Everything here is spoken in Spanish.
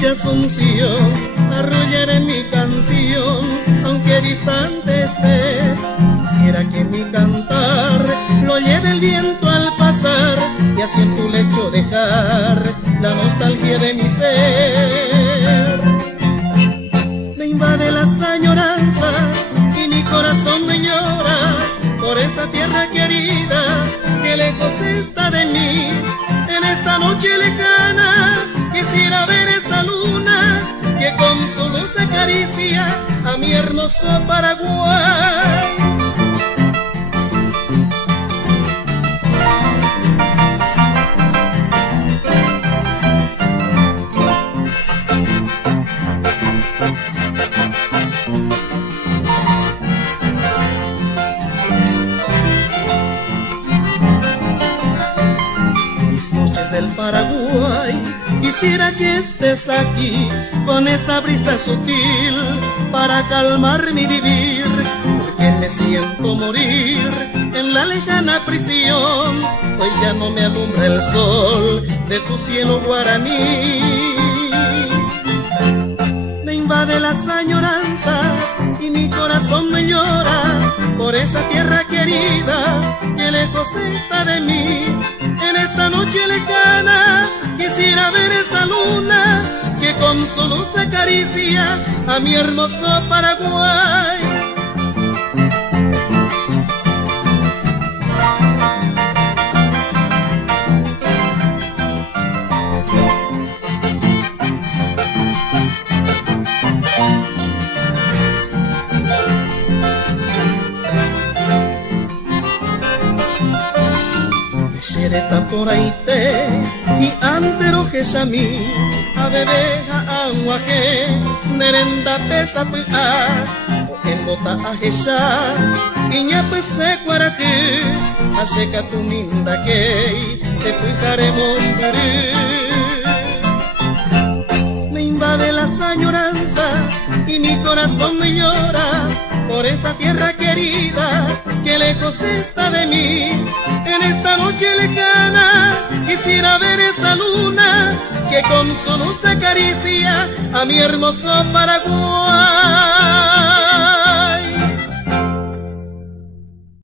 noche Asunción, arrullaré mi canción, aunque distante estés. Quisiera que mi cantar lo lleve el viento al pasar y así en tu lecho dejar la nostalgia de mi ser. Me invade las añoranzas y mi corazón me llora por esa tierra querida que lejos está de mí. En esta noche lejana quisiera ver esa luna que con su luz acaricia a mi hermoso Paraguay. Del Paraguay, quisiera que estés aquí con esa brisa sutil para calmar mi vivir, porque me siento morir en la lejana prisión. Hoy ya no me alumbra el sol de tu cielo guaraní. Me invade las añoranzas y mi corazón me llora por esa tierra querida que lejos está de mí. En esta noche lejana quisiera ver esa luna que con su luz acaricia a mi hermoso Paraguay. Xereta por ahí te y antero jesami a bebeja aguaje nerenda pesa pua o en bota a jesha iña pese cuaraje aseca tu minda que se puijare montere. Me invade las añoranzas y mi corazón me llora por esa tierra querida que lejos está de mí. En esta noche lejana quisiera ver esa luna que con su luz acaricia a mi hermoso Paraguay.